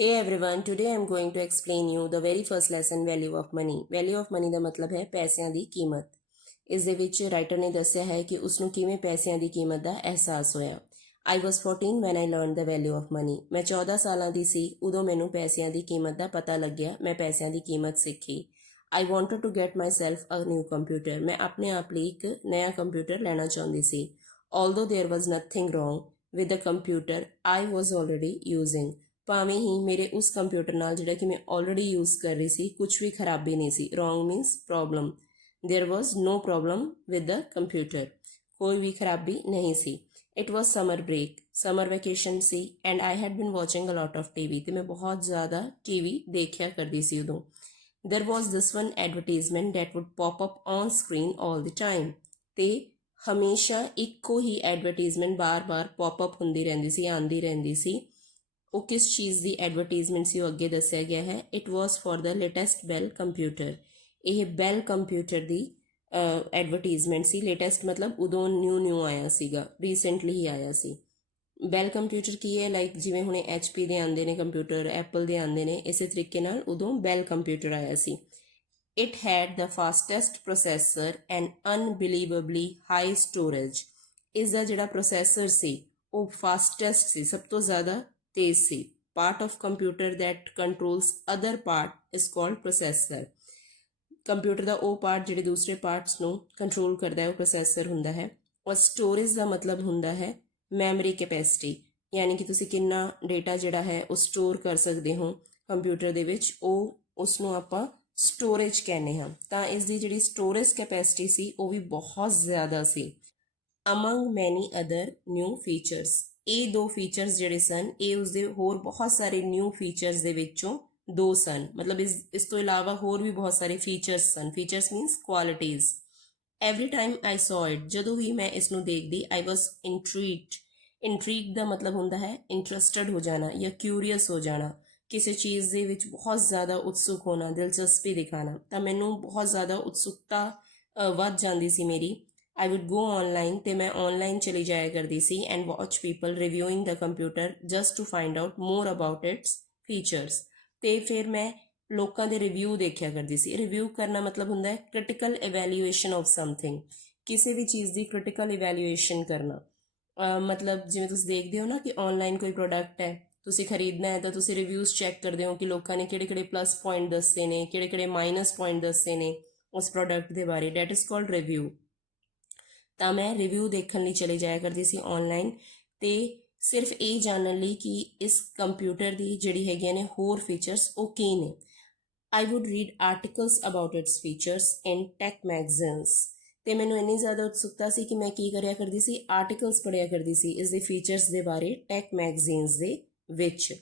Hey everyone, today I am going to explain you the very first lesson value of money. Value of money ਦਾ ਮਤਲਬ ਹੈ ਪੈਸਿਆਂ ਦੀ ਕੀਮਤ। ਇਸ ਦੇ ਵਿੱਚ ਰਾਈਟਰ ਨੇ ਦੱਸਿਆ ਹੈ ਕਿ ਉਸ ਨੂੰ ਕਿਵੇਂ ਪੈਸਿਆਂ ਦੀ ਕੀਮਤ ਦਾ ਅਹਿਸਾਸ ਹੋਇਆ। I was 14 when I learned the value of money. ਮੈਂ 14 ਸਾਲਾਂ ਦੀ ਸੀ ਉਦੋਂ ਮੈਨੂੰ ਪੈਸਿਆਂ ਦੀ ਕੀਮਤ ਦਾ ਪਤਾ ਲੱਗਿਆ। ਮੈਂ ਪੈਸਿਆਂ ਦੀ ਕੀਮਤ ਸਿੱਖੀ। I wanted to get myself a new computer. ਮੈਂ ਆਪਣੇ ਆਪ ਲਈ ਇੱਕ ਨਵਾਂ ਕੰਪਿਊਟਰ ਲੈਣਾ ਚਾਹੁੰਦੀ ਸੀ। Although there was nothing wrong with the computer I was already using. ਭਾਵੇਂ ਹੀ ਮੇਰੇ ਉਸ ਕੰਪਿਊਟਰ ਨਾਲ ਜਿਹੜਾ ਕਿ ਮੈਂ ਆਲਰੇਡੀ ਯੂਜ਼ ਕਰ ਰਹੀ ਸੀ ਕੁਝ ਵੀ ਖਰਾਬੀ ਨਹੀਂ ਸੀ। Wrong means problem. There was no problem with the computer. ਕੋਈ ਵੀ ਖਰਾਬੀ ਨਹੀਂ ਸੀ। It was summer break, summer vacation ਸੀ and I had been watching a lot of TV. ਤੇ ਮੈਂ ਬਹੁਤ ਜ਼ਿਆਦਾ ਟੀਵੀ ਦੇਖਿਆ ਕਰਦੀ ਸੀ ਉਦੋਂ। There was this one advertisement that would pop up on screen all the time. ਤੇ ਹਮੇਸ਼ਾ ਇੱਕੋ ਹੀ ਐਡਵਰਟੀਜ਼ਮੈਂਟ ਬਾਰ-ਬਾਰ ਪੌਪ ਅਪ ਹੁੰਦੀ ਰਹਿੰਦੀ ਸੀ, ਆਉਂਦੀ ਰਹਿੰਦੀ ਸੀ। ਉਹ ਕਿਸ ਚੀਜ਼ ਦੀ ਐਡਵਰਟੀਜ਼ਮੈਂਟ ਸੀ ਉਹ ਅੱਗੇ ਦੱਸਿਆ ਗਿਆ ਹੈ। It was for the latest bell computer. ਇਹ ਬੈਲ ਕੰਪਿਊਟਰ ਦੀ ਐਡਵਰਟੀਜ਼ਮੈਂਟ ਸੀ। ਲੇਟੈਸਟ ਮਤਲਬ ਉਦੋਂ ਨਿਊ ਆਇਆ ਸੀਗਾ, ਰੀਸੈਂਟਲੀ ਹੀ ਆਇਆ ਸੀ। ਬੈਲ ਕੰਪਿਊਟਰ ਕੀ ਹੈ? ਲਾਈਕ ਜਿਵੇਂ ਹੁਣੇ HP ਦੇ ਆਉਂਦੇ ਨੇ ਕੰਪਿਊਟਰ, ਐਪਲ ਦੇ ਆਉਂਦੇ ਨੇ, ਇਸੇ ਤਰੀਕੇ ਨਾਲ ਉਦੋਂ ਬੈਲ ਕੰਪਿਊਟਰ ਆਇਆ ਸੀ। It had the fastest processor and unbelievably high storage. ਇਸ ਦਾ ਜਿਹੜਾ ਪ੍ਰੋਸੈਸਰ ਸੀ ਉਹ ਫਾਸਟੈਸਟ ਸੀ, ਸਭ ਤੋਂ ਜ਼ਿਆਦਾ ਤੇਜ਼ ਸੀ। Part of computer that controls other part is called processor. Computer ਦਾ ਉਹ ਪਾਰਟ ਜਿਹੜੇ ਦੂਸਰੇ ਪਾਰਟਸ ਨੂੰ ਕੰਟਰੋਲ ਕਰਦਾ ਹੈ ਉਹ ਪ੍ਰੋਸੈਸਰ ਹੁੰਦਾ ਹੈ। ਔਰ ਸਟੋਰੇਜ ਦਾ ਮਤਲਬ ਹੁੰਦਾ ਹੈ ਮੈਮਰੀ ਕੈਪੈਸਿਟੀ, ਯਾਨੀ ਕਿ ਤੁਸੀਂ ਕਿੰਨਾ ਡੇਟਾ ਜਿਹੜਾ ਹੈ ਉਹ ਸਟੋਰ ਕਰ ਸਕਦੇ ਹੋ ਕੰਪਿਊਟਰ ਦੇ ਵਿੱਚ, ਉਹ ਉਸ ਨੂੰ ਆਪਾਂ ਸਟੋਰੇਜ ਕਹਿੰਦੇ ਹਾਂ। ਤਾਂ ਇਸ ਦੀ ਜਿਹੜੀ ਸਟੋਰੇਜ ਕੈਪੈਸਿਟੀ ਸੀ ਉਹ ਵੀ ਬਹੁਤ ਜ਼ਿਆਦਾ ਸੀ। ਅਮੰਗ ਮੈਨੀ ਅਦਰ ਨਿਊ ਫੀਚਰਸ। ਇਹ ਦੋ ਫੀਚਰਸ ਜਿਹੜੇ ਸਨ ਇਹ ਉਸਦੇ ਹੋਰ ਬਹੁਤ ਸਾਰੇ ਨਿਊ ਫੀਚਰਸ ਦੇ ਵਿੱਚੋਂ ਦੋ ਸਨ। ਮਤਲਬ ਇਸ ਤੋਂ ਇਲਾਵਾ ਹੋਰ ਵੀ ਬਹੁਤ ਸਾਰੇ ਫੀਚਰਸ ਸਨ। Features means qualities. Every time I saw it, ਜਦੋਂ ਵੀ ਮੈਂ ਇਸ ਨੂੰ ਦੇਖਦੀ, ਆਈ ਵਾਜ਼ ਇੰਟਰੀਗਡ। ਇੰਟਰੀਗ ਦਾ ਮਤਲਬ ਹੁੰਦਾ ਹੈ ਇੰਟਰਸਟਡ ਹੋ ਜਾਣਾ ਜਾਂ ਕਿਊਰੀਅਸ ਹੋ ਜਾਣਾ, ਕਿਸੇ ਚੀਜ਼ ਦੇ ਵਿੱਚ ਬਹੁਤ ਜ਼ਿਆਦਾ ਉਤਸੁਕ ਹੋਣਾ, ਦਿਲਚਸਪੀ ਦਿਖਾਣਾ। ਤਾਂ ਮੈਨੂੰ ਬਹੁਤ ਜ਼ਿਆਦਾ ਉਤਸੁਕਤਾ ਵੱਧ ਜਾਂਦੀ ਸੀ ਮੇਰੀ। I would go online ਤੇ ਮੈਂ online ਚਲੀ ਜਾਇਆ ਕਰਦੀ ਸੀ and watch people reviewing the computer just to find out more about its features। ਤੇ ਫਿਰ ਮੈਂ ਲੋਕਾਂ ਦੇ ਰਿਵਿਊ ਦੇਖਿਆ ਕਰਦੀ ਸੀ। ਰਿਵਿਊ ਕਰਨਾ ਮਤਲਬ ਹੁੰਦਾ ਹੈ ਕ੍ਰਿਟੀਕਲ ਇਵੈਲੂਏਸ਼ਨ ਆਫ ਸਮਥਿੰਗ, ਕਿਸੇ ਵੀ ਚੀਜ਼ ਦੀ ਕ੍ਰਿਟੀਕਲ ਇਵੈਲੂਏਸ਼ਨ ਕਰਨਾ। ਮਤਲਬ ਜਿਵੇਂ ਤੁਸੀਂ ਦੇਖਦੇ ਹੋ ਨਾ ਕਿ ਆਨਲਾਈਨ ਕੋਈ ਪ੍ਰੋਡਕਟ ਹੈ, ਤੁਸੀਂ ਖਰੀਦਣਾ ਹੈ ਤਾਂ ਤੁਸੀਂ ਰਿਵਿਊਜ਼ ਚੈੱਕ ਕਰਦੇ ਹੋ ਕਿ ਲੋਕਾਂ ਨੇ ਕਿਹੜੇ ਪਲੱਸ ਪੁਆਇੰਟ ਦੱਸੇ ਨੇ, ਕਿਹੜੇ ਮਾਈਨਸ ਪੁਆਇੰਟ ਦੱਸੇ ਨੇ ਉਸ ਪ੍ਰੋਡਕਟ ਦੇ ਬਾਰੇ। That is called review. ਤਾਂ ਮੈਂ ਰਿਵਿਊ ਦੇਖਣ ਲਈ ਚਲੇ ਜਾਇਆ ਕਰਦੀ ਸੀ ਆਨਲਾਈਨ, ਤੇ ਸਿਰਫ ਇਹ ਜਾਣਨ ਲਈ ਕਿ ਇਸ ਕੰਪਿਊਟਰ ਦੀ ਜਿਹੜੀ ਹੈਗੀਆਂ ਨੇ ਹੋਰ ਫੀਚਰਸ ਉਹ ਕੀ ਨੇ। I would read articles about its features in tech magazines. ਤੇ ਮੈਨੂੰ ਇੰਨੀ ਜ਼ਿਆਦਾ ਉਤਸੁਕਤਾ ਸੀ ਕਿ ਮੈਂ ਕੀ ਕਰਿਆ ਕਰਦੀ ਸੀ, ਆਰਟੀਕਲਸ ਪੜ੍ਹਿਆ ਕਰਦੀ ਸੀ ਇਸ ਦੇ ਫੀਚਰਸ ਦੇ ਬਾਰੇ ਟੈਕ ਮੈਗਜ਼ੀਨਸ ਦੇ ਵਿੱਚ।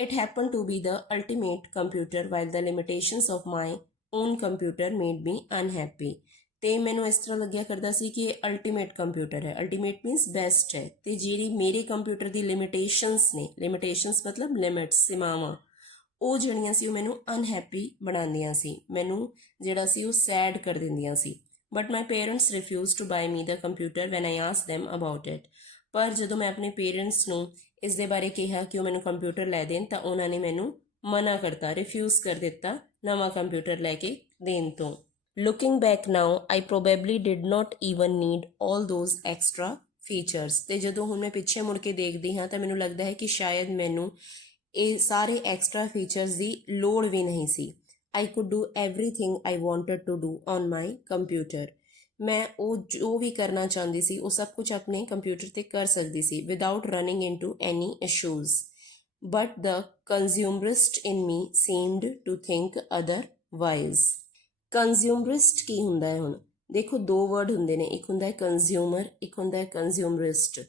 It happen to be the ultimate computer while the limitations of my own computer made me unhappy. ਤੇ ਮੈਨੂੰ ਇਸ ਤਰ੍ਹਾਂ ਲੱਗਿਆ ਕਰਦਾ ਸੀ ਕਿ ਇਹ ਅਲਟੀਮੇਟ ਕੰਪਿਊਟਰ ਹੈ। ਅਲਟੀਮੇਟ ਮੀਨਸ ਬੈਸਟ ਹੈ। ਤੇ ਜਿਹੜੀ ਮੇਰੇ ਕੰਪਿਊਟਰ ਦੀ ਲਿਮਿਟੇਸ਼ਨਸ ਨੇ, ਲਿਮਿਟੇਸ਼ਨਸ ਮਤਲਬ ਲਿਮਿਟਸ, ਸੀਮਾਵਾਂ, ਉਹ ਜਿਹੜੀਆਂ ਸੀ ਉਹ ਮੈਨੂੰ ਅਨਹੈਪੀ ਬਣਾਉਂਦੀਆਂ ਸੀ, ਮੈਨੂੰ ਜਿਹੜਾ ਸੀ ਉਹ ਸੈਡ ਕਰ ਦਿੰਦੀਆਂ ਸੀ। But my parents refuse to buy me the computer when I ask them about it. ਪਰ ਜਦੋਂ ਮੈਂ ਆਪਣੇ ਪੇਰੈਂਟਸ ਨੂੰ ਇਸ ਦੇ ਬਾਰੇ ਕਿਹਾ ਕਿ ਉਹ ਮੈਨੂੰ ਕੰਪਿਊਟਰ ਲੈ ਦੇਣ ਤਾਂ ਉਹਨਾਂ ਨੇ ਮੈਨੂੰ ਮਨਾ ਕਰਤਾ, ਰਿਫਿਊਜ਼ ਕਰ ਦਿੱਤਾ ਨਵਾਂ ਕੰਪਿਊਟਰ ਲੈ ਕੇ ਦੇਣ ਤੋਂ। Looking back now, I probably did not even need all those extra features। ਤੇ ਜਦੋਂ ਹੁਣ ਮੈਂ ਪਿੱਛੇ ਮੁੜ ਕੇ ਦੇਖਦੀ ਹਾਂ ਤਾਂ ਮੈਨੂੰ ਲੱਗਦਾ ਹੈ ਕਿ ਸ਼ਾਇਦ ਮੈਨੂੰ ਇਹ ਸਾਰੇ ਐਕਸਟਰਾ ਫੀਚਰਸ ਦੀ ਲੋੜ ਵੀ ਨਹੀਂ ਸੀ। I could do everything I wanted to do on my computer। ਮੈਂ ਉਹ ਜੋ ਵੀ ਕਰਨਾ ਚਾਹੁੰਦੀ ਸੀ ਉਹ ਸਭ ਕੁਝ ਆਪਣੇ ਕੰਪਿਊਟਰ ਤੇ ਕਰ ਸਕਦੀ ਸੀ without running into any issues। But the consumerist in me seemed to think otherwise। ਕੰਜ਼ਿਊਮਰਿਸਟ ਕੀ ਹੁੰਦਾ ਹੈ? ਹੁਣ ਦੇਖੋ ਦੋ ਵਰਡ ਹੁੰਦੇ ਨੇ, ਇੱਕ ਹੁੰਦਾ ਹੈ ਕੰਜ਼ਿਊਮਰ, ਇੱਕ ਹੁੰਦਾ ਹੈ ਕੰਜ਼ਿਊਮਰਿਸਟ।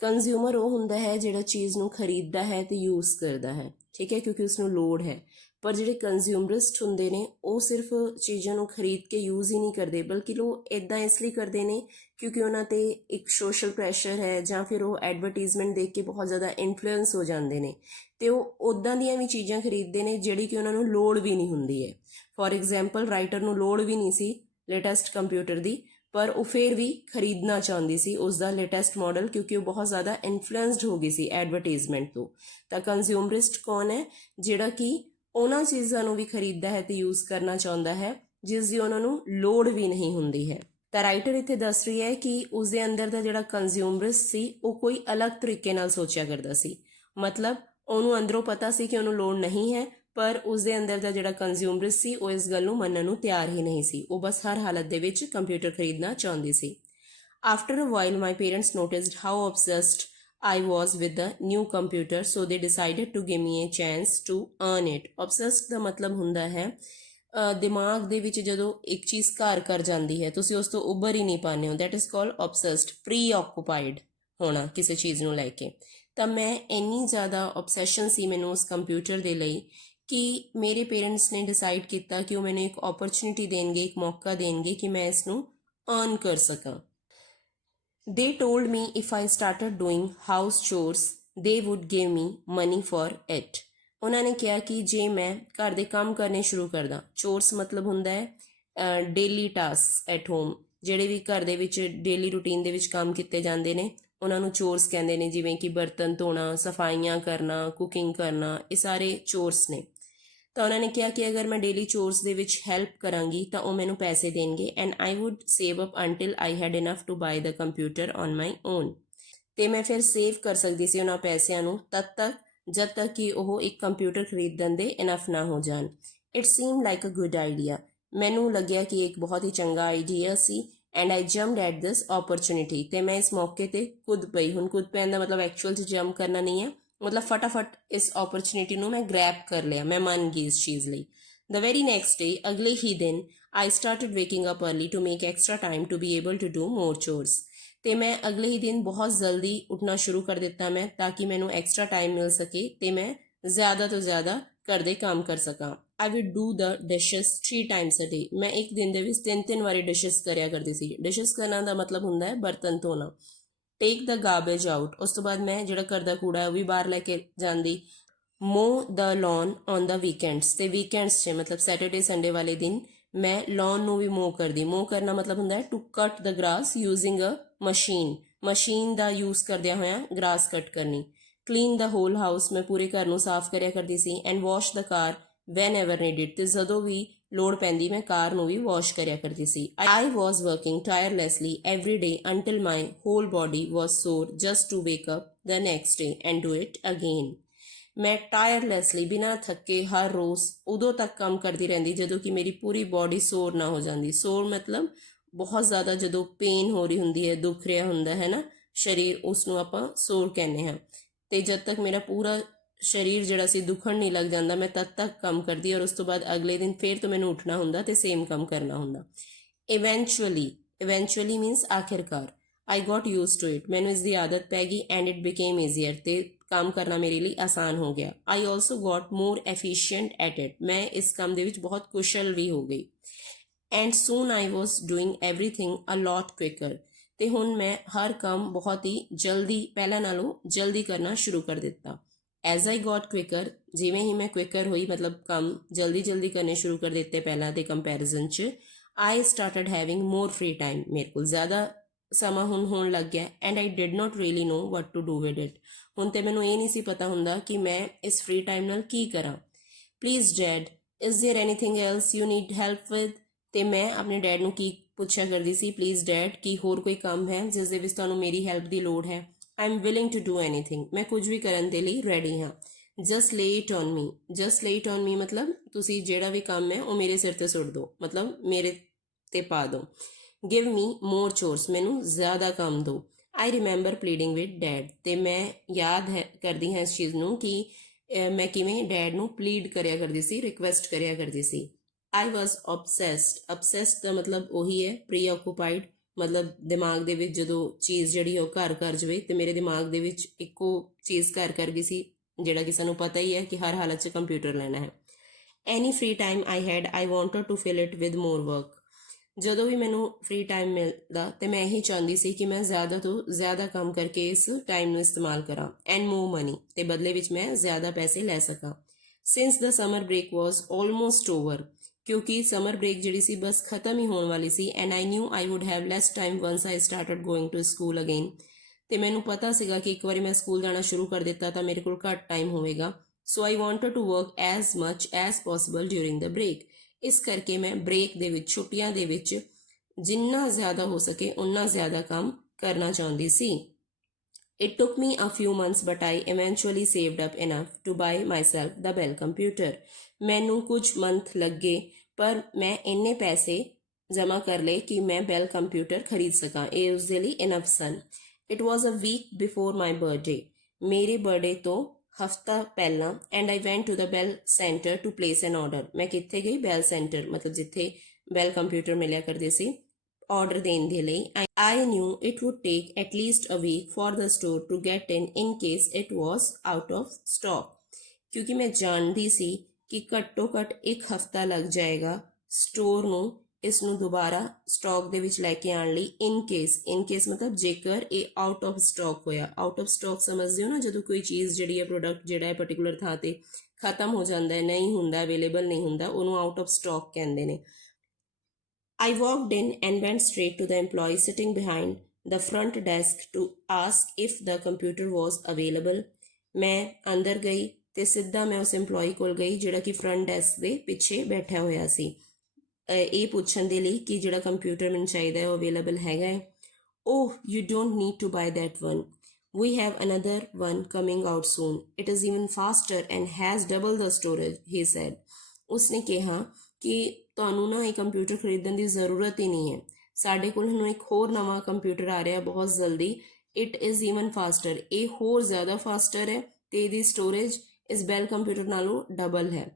ਕੰਜ਼ਿਊਮਰ ਉਹ ਹੁੰਦਾ ਹੈ ਜਿਹੜਾ ਚੀਜ਼ ਨੂੰ ਖਰੀਦਦਾ ਹੈ ਤੇ ਯੂਜ਼ ਕਰਦਾ ਹੈ, ਠੀਕ ਹੈ, ਕਿਉਂਕਿ ਉਸਨੂੰ ਲੋੜ ਹੈ। ਪਰ ਜਿਹੜੇ ਕੰਜ਼ਿਊਮਰਿਸਟ ਹੁੰਦੇ ਨੇ ਉਹ ਸਿਰਫ ਚੀਜ਼ਾਂ ਨੂੰ ਖਰੀਦ ਕੇ ਯੂਜ਼ ਹੀ ਨਹੀਂ ਕਰਦੇ, ਬਲਕਿ ਉਹ ਇੱਦਾਂ ਇਸ ਲਈ ਕਰਦੇ ਨੇ ਕਿਉਂਕਿ ਉਹਨਾਂ 'ਤੇ ਇੱਕ ਸੋਸ਼ਲ ਪ੍ਰੈਸ਼ਰ ਹੈ ਜਾਂ ਫਿਰ ਉਹ ਐਡਵਰਟੀਜ਼ਮੈਂਟ ਦੇਖ ਕੇ ਬਹੁਤ ਜ਼ਿਆਦਾ ਇਨਫਲੂਐਂਸ ਹੋ ਜਾਂਦੇ ਨੇ ਅਤੇ ਉਹ ਉੱਦਾਂ ਦੀਆਂ ਵੀ ਚੀਜ਼ਾਂ ਖਰੀਦਦੇ ਨੇ ਜਿਹੜੀ ਕਿ ਉਹਨਾਂ ਨੂੰ ਲੋੜ ਵੀ ਨਹੀਂ ਹੁੰਦੀ ਹੈ। ਫੋਰ ਐਗਜ਼ਾਮਪਲ ਰਾਈਟਰ ਨੂੰ ਲੋੜ ਵੀ ਨਹੀਂ ਸੀ ਲੇਟੈਸਟ ਕੰਪਿਊਟਰ ਦੀ, ਪਰ ਉਹ ਫਿਰ ਵੀ ਖਰੀਦਣਾ ਚਾਹੁੰਦੀ ਸੀ ਉਸ ਦਾ ਲੇਟੈਸਟ ਮਾਡਲ, ਕਿਉਂਕਿ ਉਹ ਬਹੁਤ ਜ਼ਿਆਦਾ ਇਨਫਲੂਐਂਸਡ ਹੋ ਗਈ ਸੀ ਐਡਵਰਟਾਈਜ਼ਮੈਂਟ ਤੋਂ। ਤਾਂ ਕੰਜ਼ਿਊਮਰਿਸਟ ਕੌਣ ਹੈ? ਜਿਹੜਾ ਕਿ ਉਹਨਾਂ ਚੀਜ਼ਾਂ ਨੂੰ ਵੀ ਖਰੀਦਦਾ ਹੈ ਤੇ ਯੂਜ਼ ਕਰਨਾ ਚਾਹੁੰਦਾ ਹੈ ਜਿਸ ਦੀ ਉਹਨਾਂ ਨੂੰ ਲੋੜ ਵੀ ਨਹੀਂ ਹੁੰਦੀ ਹੈ। ਤਾਂ ਰਾਈਟਰ ਇੱਥੇ ਦੱਸ ਰਹੀ ਹੈ ਕਿ ਉਸ ਦੇ ਅੰਦਰ ਦਾ ਜਿਹੜਾ ਕੰਜ਼ਿਊਮਰਿਸਟ ਸੀ ਉਹ ਕੋਈ ਅਲੱਗ ਤਰੀਕੇ ਨਾਲ ਸੋਚਿਆ ਕਰਦਾ ਸੀ। ਮਤਲਬ ਉਹਨੂੰ ਅੰਦਰੋਂ ਪਤਾ ਸੀ ਕਿ ਉਹਨੂੰ ਲੋੜ ਨਹੀਂ ਹੈ, ਪਰ ਉਸ ਦੇ ਅੰਦਰ ਦਾ ਜਿਹੜਾ ਕੰਜ਼ਿਊਮਰਿਸਟ ਸੀ ਉਹ ਇਸ ਗੱਲ ਨੂੰ ਮੰਨਣ ਨੂੰ ਤਿਆਰ ਹੀ ਨਹੀਂ ਸੀ। ਉਹ ਬਸ ਹਰ ਹਾਲਤ ਦੇ ਵਿੱਚ ਕੰਪਿਊਟਰ ਖਰੀਦਣਾ ਚਾਹੁੰਦੀ ਸੀ। After a while my parents noticed how obsessed I was with the new computer, so they decided to give me a chance to earn it. Obsessed ਦਾ ਮਤਲਬ ਹੁੰਦਾ ਹੈ ਦਿਮਾਗ ਦੇ ਵਿੱਚ ਜਦੋਂ ਇੱਕ ਚੀਜ਼ ਘਰ ਕਰ ਜਾਂਦੀ ਹੈ ਤੁਸੀਂ ਉਸ ਤੋਂ ਉੱਭਰ ਹੀ ਨਹੀਂ ਪਾਉਂਦੇ ਹੋ, that is called obsessed, preoccupied ਹੋਣਾ ਕਿਸੇ ਚੀਜ਼ ਨੂੰ ਲੈ ਕੇ। ਤਾਂ ਮੈਂ ਇੰਨੀ ਜ਼ਿਆਦਾ obsession ਸੀ ਮੈਨੂੰ ਉਸ ਕੰਪਿਊਟਰ ਦੇ ਲਈ ਕਿ ਮੇਰੇ ਪੇਰੈਂਟਸ ਨੇ ਡਿਸਾਈਡ ਕੀਤਾ ਕਿ ਉਹ ਮੈਨੂੰ ਇੱਕ ਓਪਰਚੁਨਿਟੀ ਦੇਣਗੇ, ਇੱਕ ਮੌਕਾ ਦੇਣਗੇ ਕਿ ਮੈਂ ਇਸ ਨੂੰ ਅਰਨ ਕਰ ਸਕਾਂ। They told me if I started doing house chores, they would give me money for it. ਉਹਨਾਂ ਨੇ ਕਿਹਾ ਕਿ ਜੇ ਮੈਂ ਘਰ ਦੇ ਕੰਮ ਕਰਨੇ ਸ਼ੁਰੂ ਕਰਦਾ, ਚੋਰਸ ਮਤਲਬ ਹੁੰਦਾ ਹੈ ਡੇਲੀ ਟਾਸਕ ਐਟ ਹੋਮ, ਜਿਹੜੇ ਵੀ ਘਰ ਦੇ ਵਿੱਚ ਡੇਲੀ ਰੂਟੀਨ ਦੇ ਵਿੱਚ ਕੰਮ ਕੀਤੇ ਜਾਂਦੇ ਨੇ ਉਹਨਾਂ ਨੂੰ ਚੋਰਸ ਕਹਿੰਦੇ ਨੇ, ਜਿਵੇਂ ਕਿ ਬਰਤਨ ਧੋਣਾ, ਸਫਾਈਆਂ ਕਰਨਾ, ਕੁਕਿੰਗ ਕਰਨਾ, ਇਹ ਸਾਰੇ ਚੋਰਸ ਨੇ। ਤਾਂ ਉਹਨਾਂ ਨੇ ਕਿਹਾ ਕਿ ਅਗਰ ਮੈਂ ਡੇਲੀ ਚੋਰਸ ਦੇ ਵਿੱਚ ਹੈਲਪ ਕਰਾਂਗੀ ਤਾਂ ਉਹ ਮੈਨੂੰ ਪੈਸੇ ਦੇਣਗੇ and I would save up until I had enough to buy the computer on my own. ਅਤੇ ਮੈਂ ਫਿਰ ਸੇਵ ਕਰ ਸਕਦੀ ਸੀ ਉਹਨਾਂ ਪੈਸਿਆਂ ਨੂੰ ਤਦ ਤੱਕ ਜਦ ਤੱਕ ਕਿ ਉਹ ਇੱਕ ਕੰਪਿਊਟਰ ਖਰੀਦਣ ਦੇ ਇਨਫ ਨਾ ਹੋ ਜਾਣ। It seam like a good idea. ਮੈਨੂੰ ਲੱਗਿਆ ਕਿ ਇੱਕ ਬਹੁਤ ਹੀ ਚੰਗਾ idea C and I ਜੰਪਡ at this opportunity. ਅਤੇ ਮੈਂ ਇਸ ਮੌਕੇ 'ਤੇ ਕੁੱਦ ਪਈ। ਹੁਣ ਕੁੱਦ ਪੈਣ ਦਾ ਮਤਲਬ ਐਕਚੁਅਲ 'ਚ ਜੰਪ ਕਰਨਾ ਨਹੀਂ ਹੈ, ਮਤਲਬ ਫਟਾਫਟ ਇਸ ਓਪਰਚੁਨਿਟੀ ਨੂੰ ਮੈਂ ਗ੍ਰੈਬ ਕਰ ਲਿਆ, ਮੈਂ ਮੰਨ ਗਈ ਇਸ ਚੀਜ਼ ਲਈ। ਦ ਵੈਰੀ ਨੈਕਸਟ ਡੇ, ਅਗਲੇ ਹੀ ਦਿਨ, I started waking up early to make extra time to be able to do more chores. ਅਤੇ ਮੈਂ ਅਗਲੇ ਹੀ ਦਿਨ ਬਹੁਤ ਜਲਦੀ ਉੱਠਣਾ ਸ਼ੁਰੂ ਕਰ ਦਿੱਤਾ ਮੈਂ, ਤਾਂ ਕਿ ਮੈਨੂੰ ਐਕਸਟਰਾ ਟਾਈਮ ਮਿਲ ਸਕੇ ਅਤੇ ਮੈਂ ਜ਼ਿਆਦਾ ਤੋਂ ਜ਼ਿਆਦਾ ਘਰ ਦੇ ਕੰਮ ਕਰ ਸਕਾਂ। I will do the dishes 3 times a day। ਮੈਂ ਇੱਕ ਦਿਨ ਦੇ ਵਿੱਚ 3 ਵਾਰੀ ਡਿਸ਼ਿਸ ਕਰਿਆ ਕਰਦੀ ਸੀ। ਡਿਸ਼ਿਸ ਕਰਨਾ ਦਾ ਮਤਲਬ ਹੁੰਦਾ ਹੈ ਬਰਤਨ ਧੋਣਾ। ਟੇਕ ਦ ਗਾਰਬੇਜ ਆਊਟ, ਉਸ ਤੋਂ ਬਾਅਦ ਮੈਂ ਜਿਹੜਾ ਘਰ ਦਾ ਕੂੜਾ ਹੈ ਉਹ ਵੀ ਬਾਹਰ ਲੈ ਕੇ ਜਾਂਦੀ। ਮੋ ਦ ਲੌਨ ਔਨ ਦ ਵੀਕਐਂਡਸ, ਅਤੇ ਵੀਕਐਂਡਸ 'ਚ ਮਤਲਬ ਸੈਟਰਡੇ ਸੰਡੇ ਵਾਲੇ ਦਿਨ ਮੈਂ ਲੌਨ ਨੂੰ ਵੀ ਮੋ ਕਰਦੀ। ਮੋ ਕਰਨਾ ਮਤਲਬ ਹੁੰਦਾ ਹੈ ਟੂ ਕੱਟ ਦ ਗ੍ਰਾਸ ਯੂਜ਼ਿੰਗ ਅ ਮਸ਼ੀਨ, ਮਸ਼ੀਨ ਦਾ ਯੂਜ਼ ਕਰਦਿਆਂ ਹੋਇਆਂ ਗ੍ਰਾਸ ਕੱਟ ਕਰਨੀ। ਕਲੀਨ ਦ ਹੋਲ ਹਾਊਸ, ਮੈਂ ਪੂਰੇ ਘਰ ਨੂੰ ਸਾਫ਼ ਕਰਿਆ ਕਰਦੀ ਸੀ। And wash the car whenever needed, ਅਤੇ ਜਦੋਂ ਵੀ ਲੋੜ ਪੈਂਦੀ ਮੈਂ ਕਾਰ ਨੂੰ ਵੀ ਵਾਸ਼ ਕਰਿਆ ਕਰਦੀ ਸੀ। I was working tirelessly every day until my whole body was sore just to wake up the next day and do it again. ਮੈਂ ਟਾਇਰਲੈਸਲੀ ਬਿਨਾਂ ਥੱਕੇ ਹਰ ਰੋਜ਼ ਉਦੋਂ ਤੱਕ ਕੰਮ ਕਰਦੀ ਰਹਿੰਦੀ ਜਦੋਂ ਕਿ ਮੇਰੀ ਪੂਰੀ ਬੋਡੀ ਸੋਰ ਨਾ ਹੋ ਜਾਂਦੀ। ਸੋਰ ਮਤਲਬ ਬਹੁਤ ਜ਼ਿਆਦਾ ਜਦੋਂ ਪੇਨ ਹੋ ਰਹੀ ਹੁੰਦੀ ਹੈ, ਦੁੱਖ ਰਿਹਾ ਹੁੰਦਾ ਹੈ ਨਾ ਸਰੀਰ, ਉਸ ਨੂੰ ਆਪਾਂ ਸੋਰ ਕਹਿੰਦੇ ਹਾਂ। ਅਤੇ ਜਦ ਤੱਕ ਮੇਰਾ ਪੂਰਾ ਸਰੀਰ ਜਿਹੜਾ ਸੀ ਦੁਖਣ ਨਹੀਂ ਲੱਗ ਜਾਂਦਾ ਮੈਂ ਤਦ ਤੱਕ ਕੰਮ ਕਰਦੀ, ਔਰ ਉਸ ਤੋਂ ਬਾਅਦ ਅਗਲੇ ਦਿਨ ਫਿਰ ਤੋਂ ਮੈਨੂੰ ਉੱਠਣਾ ਹੁੰਦਾ ਅਤੇ ਸੇਮ ਕੰਮ ਕਰਨਾ ਹੁੰਦਾ। ਇਵੈਂਚੁਅਲੀ ਮੀਨਸ ਆਖਿਰਕਾਰ। ਆਈ ਗੋਟ ਯੂਜ਼ ਟੂ ਇਟ, ਮੈਨੂੰ ਇਸ ਦੀ ਆਦਤ ਪੈ ਗਈ ਐਂਡ ਇਟ ਬਿਕੇਮ ਈਜ਼ੀਅਰ, ਅਤੇ ਕੰਮ ਕਰਨਾ ਮੇਰੇ ਲਈ ਆਸਾਨ ਹੋ ਗਿਆ। I also got more efficient at it, ਮੈਂ ਇਸ ਕੰਮ ਦੇ ਵਿੱਚ ਬਹੁਤ ਕੁਸ਼ਲ ਵੀ ਹੋ ਗਈ। And soon I was doing everything a lot quicker, ਅਤੇ ਹੁਣ ਮੈਂ ਹਰ ਕੰਮ ਬਹੁਤ ਹੀ ਜਲਦੀ, ਪਹਿਲਾਂ ਨਾਲੋਂ ਜਲਦੀ ਕਰਨਾ ਸ਼ੁਰੂ ਕਰ ਦਿੱਤਾ। ਐਜ਼ ਆਈ ਗੋਟ ਕੁਇਕਰ, ਜਿਵੇਂ ਹੀ ਮੈਂ ਕੁਇਕਰ ਹੋਈ ਮਤਲਬ ਕੰਮ ਜਲਦੀ ਕਰਨੇ ਸ਼ੁਰੂ ਕਰ ਦਿੱਤੇ ਪਹਿਲਾਂ ਦੇ ਕੰਪੈਰੀਜ਼ਨ 'ਚ, I started having more free time, ਮੇਰੇ ਕੋਲ ਜ਼ਿਆਦਾ ਸਮਾਂ ਹੁਣ ਹੋਣ ਲੱਗ ਗਿਆ। And I did not really know what to do with it, ਹੁਣ ਤੇ ਮੈਨੂੰ ਇਹ ਨਹੀਂ ਸੀ ਪਤਾ ਹੁੰਦਾ ਕਿ ਮੈਂ ਇਸ ਫ੍ਰੀ ਟਾਈਮ ਨਾਲ ਕੀ ਕਰਾਂ। Please dad, is there anything else you need help with, ਅਤੇ ਮੈਂ ਆਪਣੇ ਡੈਡ ਨੂੰ ਕੀ ਪੁੱਛਿਆ ਕਰਦੀ ਸੀ, ਪਲੀਜ਼ ਡੈਡ ਕੀ ਹੋਰ ਕੋਈ ਕੰਮ ਹੈ ਜਿਸ ਦੇ ਵਿੱਚ ਤੁਹਾਨੂੰ ਮੇਰੀ ਹੈਲਪ ਦੀ ਲੋੜ ਹੈ। I am willing to do anything, ਮੈਂ ਕੁਝ ਵੀ ਕਰਨ ਦੇ ਲਈ ਰੈਡੀ ਹਾਂ। ਜਸਟ ਲੇ ਇਟ ਔਨ ਮੀ, ਜਸਟ ਲੇ ਇਟ ਔਨ ਮੀ ਮਤਲਬ ਤੁਸੀਂ ਜਿਹੜਾ ਵੀ ਕੰਮ ਹੈ ਉਹ ਮੇਰੇ ਸਿਰ 'ਤੇ ਸੁੱਟ ਦਿਓ, ਮਤਲਬ ਮੇਰੇ 'ਤੇ ਪਾ ਦਿਓ। ਗਿਵ ਮੀ ਮੋਰ ਚੋਰਸ, ਮੈਨੂੰ ਜ਼ਿਆਦਾ ਕੰਮ ਦਿਓ। ਆਈ ਰਿਮੈਂਬਰ ਪਲੀਡਿੰਗ ਵਿਦ ਡੈਡ, ਅਤੇ ਮੈਂ ਯਾਦ ਕਰਦੀ ਹਾਂ ਇਸ ਚੀਜ਼ ਨੂੰ ਕਿ ਮੈਂ ਕਿਵੇਂ ਡੈਡ ਨੂੰ ਪਲੀਡ ਕਰਿਆ ਕਰਦੀ ਸੀ, ਰਿਕੁਐਸਟ ਕਰਿਆ ਕਰਦੀ ਸੀ। ਆਈ ਵਾਜ਼ obsessed ਦਾ ਮਤਲਬ ਉਹੀ ਹੈ ਪ੍ਰੀਆਕੂਪਾਈਡ, ਮਤਲਬ ਦਿਮਾਗ ਦੇ ਵਿੱਚ ਜਦੋਂ ਚੀਜ਼ ਜਿਹੜੀ ਉਹ ਘਰ ਕਰ ਜਾਵੇ, ਅਤੇ ਮੇਰੇ ਦਿਮਾਗ ਦੇ ਵਿੱਚ ਇੱਕੋ ਚੀਜ਼ ਘਰ ਕਰ ਗਈ ਸੀ, ਜਿਹੜਾ ਕਿ ਸਾਨੂੰ ਪਤਾ ਹੀ ਹੈ ਕਿ ਹਰ ਹਾਲਤ 'ਚ ਕੰਪਿਊਟਰ ਲੈਣਾ ਹੈ। Any free time I had I wanted to fill it with more work, ਜਦੋਂ ਵੀ ਮੈਨੂੰ ਫ੍ਰੀ ਟਾਈਮ ਮਿਲਦਾ ਅਤੇ ਮੈਂ ਇਹੀ ਚਾਹੁੰਦੀ ਸੀ ਕਿ ਮੈਂ ਜ਼ਿਆਦਾ ਤੋਂ ਜ਼ਿਆਦਾ ਕੰਮ ਕਰਕੇ ਇਸ ਟਾਈਮ ਨੂੰ ਇਸਤੇਮਾਲ ਕਰਾਂ। ਐਂਡ ਮੋਰ ਮਨੀ, ਅਤੇ ਬਦਲੇ ਵਿੱਚ ਮੈਂ ਜ਼ਿਆਦਾ ਪੈਸੇ ਲੈ ਸਕਾਂ। Since the summer break was almost over, क्योंकि समर ब्रेक जिहड़ी सी बस खत्म ही होने वाली सी and I knew I would have less time once I started going to school again. ਤੇ ਮੈਨੂੰ ਪਤਾ ਸੀਗਾ ਕਿ ਇੱਕ ਵਾਰੀ ਮੈਂ ਸਕੂਲ ਜਾਣਾ ਸ਼ੁਰੂ ਕਰ ਦਿੱਤਾ ਤਾਂ ਮੇਰੇ ਕੋਲ ਘੱਟ ਟਾਈਮ ਹੋਵੇਗਾ। So I wanted to work as much as possible during the break. ਇਸ ਕਰਕੇ ਮੈਂ ਬ੍ਰੇਕ ਦੇ ਵਿੱਚ, ਛੁੱਟੀਆਂ ਦੇ ਵਿੱਚ ਜਿੰਨਾ ਜ਼ਿਆਦਾ ਹੋ ਸਕੇ ਉਨਾ ਜ਼ਿਆਦਾ ਕੰਮ ਕਰਨਾ ਚਾਹੁੰਦੀ ਸੀ। It took me a few months but I eventually saved up enough to buy myself the Bell computer। ਮੈਨੂੰ ਕੁਝ ਮੰਥ ਲੱਗੇ ਪਰ ਮੈਂ ਇੰਨੇ ਪੈਸੇ ਜਮ੍ਹਾਂ ਕਰ ਲਏ ਕਿ ਮੈਂ ਬੈਲ ਕੰਪਿਊਟਰ ਖਰੀਦ ਸਕਾਂ। ਇਹ ਉਸ ਦੇ ਲਈ ਇਨਫ ਸਨ। It was a week before my birthday. ਮੇਰੇ ਬਰਥਡੇ ਤੋਂ ਹਫਤਾ ਪਹਿਲਾਂ and I went to the bell centre to place an order. ਮੈਂ ਕਿੱਥੇ ਗਈ? ਬੈਲ ਸੈਂਟਰ, ਮਤਲਬ ਜਿੱਥੇ ਬੈਲ ਕੰਪਿਊਟਰ ਮਿਲਿਆ ਕਰਦੇ ਸੀ ਆਰਡਰ ਦੇਣ ਦੇ ਲਈ। I knew it would take at least a week for the store to get in case it was out of stock। ਕਿਉਂਕਿ ਮੈਂ ਜਾਣਦੀ ਸੀ ਕਿ ਘੱਟੋ ਘੱਟ ਇੱਕ ਹਫਤਾ ਲੱਗ ਜਾਏਗਾ ਸਟੋਰ ਨੂੰ ਇਸ ਨੂੰ ਦੁਬਾਰਾ ਸਟਾਕ ਦੇ ਵਿੱਚ ਲੈ ਕੇ ਆਉਣ ਲਈ। ਇਨ ਕੇਸ ਮਤਲਬ ਜੇਕਰ ਇਹ ਆਊਟ ਆਫ ਸਟਾਕ ਹੋਇਆ। ਆਊਟ ਆਫ ਸਟਾਕ ਸਮਝਦੇ ਹੋ ਨਾ, ਜਦੋਂ ਕੋਈ ਚੀਜ਼ ਜਿਹੜੀ ਹੈ, ਪ੍ਰੋਡਕਟ ਜਿਹੜਾ ਹੈ ਪਰਟੀਕੂਲਰ ਥਾਂ ਤੇ ਖਤਮ ਹੋ ਜਾਂਦਾ ਹੈ, ਨਹੀਂ ਹੁੰਦਾ, ਅਵੇਲੇਬਲ ਨਹੀਂ ਹੁੰਦਾ, ਉਹਨੂੰ ਆਊਟ ਆਫ ਸਟਾਕ ਕਹਿੰਦੇ ਨੇ। I walked in and went straight to the employee sitting behind the front desk to ask if the computer was available। ਮੈਂ ਅੰਦਰ ਗਈ ਤੇ ਸਿੱਧਾ ਮੈਂ ਉਸ EMPLOYEE ਕੋਲ ਗਈ ਜਿਹੜਾ ਕਿ ਫਰੰਟ ਡੈਸਕ ਦੇ ਪਿੱਛੇ ਬੈਠਾ ਹੋਇਆ ਸੀ, ਇਹ ਪੁੱਛਣ ਦੇ ਲਈ ਕਿ ਜਿਹੜਾ ਕੰਪਿਊਟਰ ਮੈਨੂੰ ਚਾਹੀਦਾ ਹੈ ਉਹ ਅਵੇਲੇਬਲ ਹੈਗਾ ਹੈ। Oh, you don't need to buy that one. We have another one coming out soon. It is even faster and has double the storage, he said। ਉਸਨੇ ਕਿਹਾ ਕਿ ਤੁਹਾਨੂੰ ਨਾ ਇਹ ਕੰਪਿਊਟਰ ਖਰੀਦਣ ਦੀ ਜ਼ਰੂਰਤ ਹੀ ਨਹੀਂ ਹੈ, ਸਾਡੇ ਕੋਲ ਹੁਣ ਇੱਕ ਹੋਰ ਨਵਾਂ ਕੰਪਿਊਟਰ ਆ ਰਿਹਾ ਬਹੁਤ ਜਲਦੀ। ਇਟ ਇਜ਼ ਈਵਨ ਫਾਸਟਰ, ਇਹ ਹੋਰ ਜ਼ਿਆਦਾ ਫਾਸਟਰ ਹੈ ਤੇ ਇਹਦੀ ਸਟੋਰੇਜ ਇਸ ਬੈਲ ਕੰਪਿਊਟਰ ਨਾਲੋਂ ਡਬਲ ਹੈ।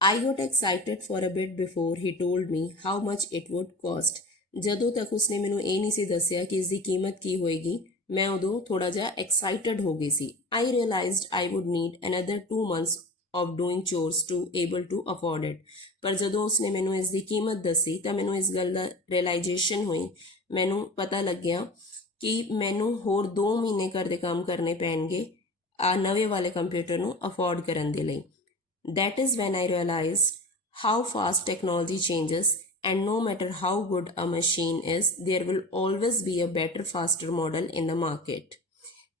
I got excited for a bit before he told me how much it would cost। ਜਦੋਂ ਤੱਕ ਉਸਨੇ ਮੈਨੂੰ ਇਹ ਨਹੀਂ ਸੀ ਦੱਸਿਆ ਕਿ ਇਸ ਦੀ ਕੀਮਤ ਕੀ ਹੋਏਗੀ, ਮੈਂ ਉਦੋਂ ਥੋੜਾ ਜਿਹਾ ਐਕਸਾਈਟਡ ਹੋ ਗਈ ਸੀ। I realized I would need another 2 months of doing chores to able to afford it। ਪਰ ਜਦੋਂ ਉਸਨੇ ਮੈਨੂੰ ਇਸ ਦੀ ਕੀਮਤ ਦੱਸੀ ਤਾਂ ਮੈਨੂੰ ਇਸ ਗੱਲ ਦਾ ਰਿਅਲਾਈਜੇਸ਼ਨ ਹੋਈ, ਮੈਨੂੰ ਪਤਾ ਲੱਗਿਆ ਕਿ ਮੈਨੂੰ ਹੋਰ 2 ਮਹੀਨੇ ਘਰ ਦੇ ਕੰਮ ਕਰਨੇ ਪੈਣਗੇ ਆ ਨਵੇਂ ਵਾਲੇ ਕੰਪਿਊਟਰ ਨੂੰ ਅਫੋਰਡ ਕਰਨ ਦੇ ਲਈ। That is when I realized how fast technology changes and no matter how good a machine is, there will always be a better, faster model in the market।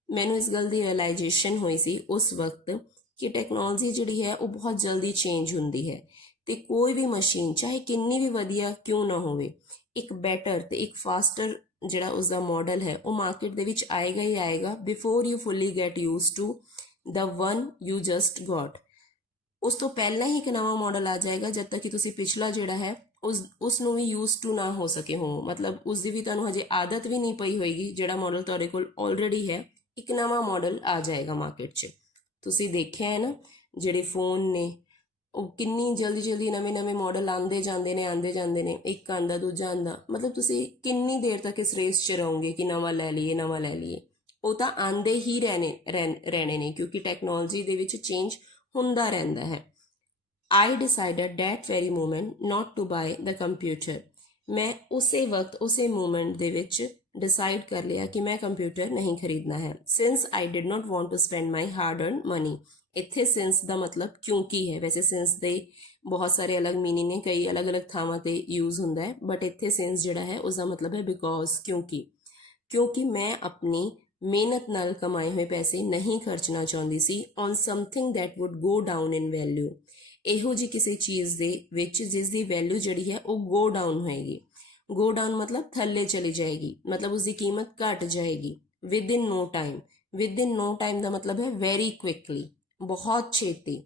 ਮੈਨੂੰ ਇਸ ਗੱਲ ਦੀ ਰਿਅਲਾਈਜੇਸ਼ਨ ਹੋਈ ਸੀ ਉਸ ਵਕਤ ਕਿ ਟੈਕਨੋਲੋਜੀ ਜਿਹੜੀ ਹੈ ਉਹ ਬਹੁਤ ਜਲਦੀ ਚੇਂਜ ਹੁੰਦੀ ਹੈ ਤੇ ਕੋਈ ਵੀ ਮਸ਼ੀਨ ਚਾਹੇ ਕਿੰਨੀ ਵੀ ਵਧੀਆ ਕਿਉਂ ਨਾ ਹੋਵੇ, ਇੱਕ ਬੈਟਰ ਤੇ ਇੱਕ ਫਾਸਟਰ ਜਿਹੜਾ ਉਸਦਾ ਮਾਡਲ ਹੈ ਉਹ ਮਾਰਕੀਟ ਦੇ ਵਿੱਚ ਆਏਗਾ ਹੀ ਆਏਗਾ before you fully get used to the one you just got. ਉਸ ਤੋਂ ਪਹਿਲਾਂ ਹੀ ਇੱਕ ਨਵਾਂ ਮਾਡਲ ਆ ਜਾਏਗਾ ਜਦ ਤੱਕ ਕਿ ਤੁਸੀਂ ਪਿਛਲਾ ਜਿਹੜਾ ਹੈ ਉਸ ਨੂੰ ਵੀ ਯੂਜ਼ ਟੂ ਨਾ ਹੋ ਸਕੇ ਹੋ, ਮਤਲਬ ਉਸ ਦੀ ਵੀ ਤੁਹਾਨੂੰ ਹਜੇ ਆਦਤ ਵੀ ਨਹੀਂ ਪਈ ਹੋਏਗੀ। ਜਿਹੜਾ ਮਾਡਲ ਤੁਹਾਡੇ ਕੋਲ ਆਲਰੇਡੀ ਹੈ, ਇੱਕ ਨਵਾਂ ਮਾਡਲ ਆ ਜਾਏਗਾ ਮਾਰਕੀਟ 'ਚ। ਤੁਸੀਂ ਦੇਖਿਆ ਹੈ ਨਾ, ਜਿਹੜੇ ਫੋਨ ਨੇ ਉਹ ਕਿੰਨੀ ਜਲਦੀ ਨਵੇਂ ਮਾਡਲ ਆਉਂਦੇ ਜਾਂਦੇ ਨੇ, ਇੱਕ ਆਉਂਦਾ ਦੂਜਾ ਆਉਂਦਾ, ਮਤਲਬ ਤੁਸੀਂ ਕਿੰਨੀ ਦੇਰ ਤੱਕ ਇਸ ਰੇਸ 'ਚ ਰਹੋਗੇ ਕਿ ਨਵਾਂ ਲੈ ਲਈਏ। ਉਹ ਤਾਂ ਆਉਂਦੇ ਹੀ ਰਹਿਣੇ ਨੇ ਕਿਉਂਕਿ ਟੈਕਨੋਲੋਜੀ ਦੇ ਵਿੱਚ ਚੇਂਜ ਹੁੰਦਾ ਰਹਿੰਦਾ ਹੈ। I decided that very moment not to buy the computer। ਮੈਂ ਉਸੇ ਵਕਤ ਉਸੇ ਮੂਮੈਂਟ ਦੇ ਵਿੱਚ ਡਿਸਾਈਡ ਕਰ ਲਿਆ ਕਿ ਮੈਂ ਕੰਪਿਊਟਰ ਨਹੀਂ ਖਰੀਦਣਾ ਹੈ। since I did not want to spend my hard earned money। ਇੱਥੇ since ਦਾ ਮਤਲਬ ਕਿਉਂਕਿ ਹੈ, ਵੈਸੇ since ਦੇ ਬਹੁਤ ਸਾਰੇ ਅਲੱਗ ਮੀਨਿੰਗ ਨੇ, ਕਈ ਅਲੱਗ ਥਾਵਾਂ ਤੇ ਯੂਜ਼ ਹੁੰਦਾ ਹੈ, ਬਟ ਇੱਥੇ since ਜਿਹੜਾ ਹੈ ਉਸਦਾ ਮਤਲਬ ਹੈ ਬਿਕੋਜ਼, ਕਿਉਂਕਿ ਮੈਂ ਆਪਣੀ ਮਿਹਨਤ ਨਾਲ ਕਮਾਏ ਹੋਏ ਪੈਸੇ ਨਹੀਂ ਖਰਚਣਾ ਚਾਹੁੰਦੀ ਸੀ on something that would go down in value. ਇਹੋ ਜਿਹੀ ਕਿਸੇ ਚੀਜ਼ ਦੇ ਵਿੱਚ ਜਿਸ ਦੀ ਵੈਲਿਊ ਜਿਹੜੀ ਹੈ ਉਹ ਗੋ ਡਾਊਨ ਹੋਏਗੀ। ਗੋ ਡਾਊਨ ਮਤਲਬ ਥੱਲੇ ਚਲੀ ਜਾਏਗੀ, ਮਤਲਬ ਉਸਦੀ ਕੀਮਤ ਘਟ ਜਾਏਗੀ ਵਿਦ ਇਨ ਨੋ ਟਾਈਮ ਦਾ ਮਤਲਬ ਹੈ ਵੈਰੀ ਕੁਇਕਲੀ, ਬਹੁਤ ਛੇਤੀ।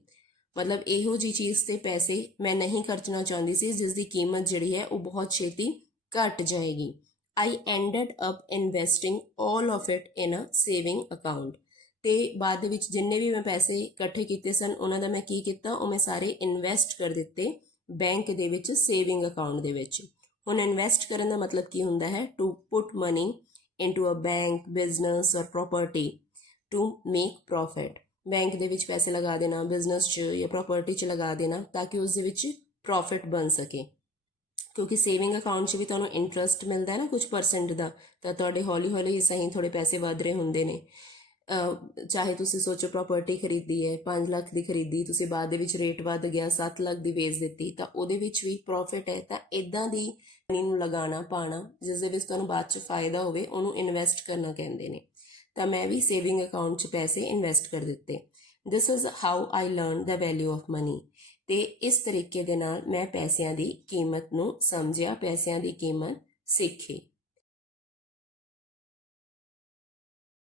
ਮਤਲਬ ਇਹੋ ਜਿਹੀ ਚੀਜ਼ ਤੇ ਪੈਸੇ ਮੈਂ ਨਹੀਂ ਖਰਚਣਾ ਚਾਹੁੰਦੀ ਸੀ ਜਿਸ ਦੀ ਕੀਮਤ ਜਿਹੜੀ ਹੈ ਉਹ ਬਹੁਤ ਛੇਤੀ ਘਟ ਜਾਏਗੀ। I ended up investing all of it in a saving account। ਤੇ ਬਾਅਦ ਦੇ ਵਿੱਚ ਜਿੰਨੇ ਵੀ ਮੈਂ ਪੈਸੇ ਇਕੱਠੇ ਕੀਤੇ ਸਨ ਉਹਨਾਂ ਦਾ ਮੈਂ ਕੀ ਕੀਤਾ, ਉਹ ਮੈਂ ਸਾਰੇ ਇਨਵੈਸਟ ਕਰ ਦਿੱਤੇ ਬੈਂਕ ਦੇ ਵਿੱਚ, ਸੇਵਿੰਗ ਅਕਾਊਂਟ ਦੇ ਵਿੱਚ। ਹੁਣ ਇਨਵੈਸਟ ਕਰਨ ਦਾ ਮਤਲਬ ਕੀ ਹੁੰਦਾ ਹੈ? To put money into a bank, business or property to make profit. Bank ਦੇ ਵਿੱਚ ਪੈਸੇ ਲਗਾ ਦੇਣਾ, ਬਿਜ਼ਨਸ 'ਚ ਜਾਂ ਪ੍ਰੋਪਰਟੀ 'ਚ ਲਗਾ ਦੇਣਾ ਤਾਂ ਕਿ ਉਸ ਦੇ ਵਿੱਚ ਪ੍ਰੋਫਿਟ ਬਣ ਸਕੇ। ਕਿਉਂਕਿ ਸੇਵਿੰਗ ਅਕਾਊਂਟ 'ਚ ਵੀ ਤੁਹਾਨੂੰ ਇੰਟਰਸਟ ਮਿਲਦਾ ਹੈ ਨਾ ਕੁਝ ਪਰਸੈਂਟ ਦਾ, ਤਾਂ ਤੁਹਾਡੇ ਹੌਲੀ ਸਹੀ ਥੋੜ੍ਹੇ ਪੈਸੇ ਵੱਧ ਰਹੇ ਹੁੰਦੇ ਨੇ। ਚਾਹੇ ਤੁਸੀਂ ਸੋਚੋ ਪ੍ਰਾਪਰਟੀ ਖਰੀਦੀ ਹੈ 5 ਲੱਖ ਦੀ ਖਰੀਦੀ, ਤੁਸੀਂ ਬਾਅਦ ਦੇ ਵਿੱਚ ਰੇਟ ਵੱਧ ਗਿਆ 7 ਲੱਖ ਦੀ ਵੇਚ ਦਿੱਤੀ, ਤਾਂ ਉਹਦੇ ਵਿੱਚ ਵੀ ਪ੍ਰੋਫਿਟ ਹੈ। ਤਾਂ ਇਦਾਂ ਦੀ ਮਨੀ ਨੂੰ ਲਗਾਉਣਾ ਪਾਉਣਾ ਜਿਸ ਦੇ ਵਿੱਚ ਤੁਹਾਨੂੰ ਬਾਅਦ 'ਚ ਫਾਇਦਾ ਹੋਵੇ ਉਹਨੂੰ ਇਨਵੈਸਟ ਕਰਨਾ ਕਹਿੰਦੇ ਨੇ। ਤਾਂ ਮੈਂ ਵੀ ਸੇਵਿੰਗ ਅਕਾਊਂਟ 'ਚ ਪੈਸੇ ਇਨਵੈਸਟ ਕਰ ਦਿੱਤੇ। This is how I learn the value of money. ਤੇ ਇਸ ਤਰੀਕੇ ਦੇ ਨਾਲ ਮੈਂ ਪੈਸਿਆਂ ਦੀ ਕੀਮਤ ਨੂੰ ਸਮਝਿਆ, ਪੈਸਿਆਂ ਦੀ ਕੀਮਤ ਸਿੱਖੀ।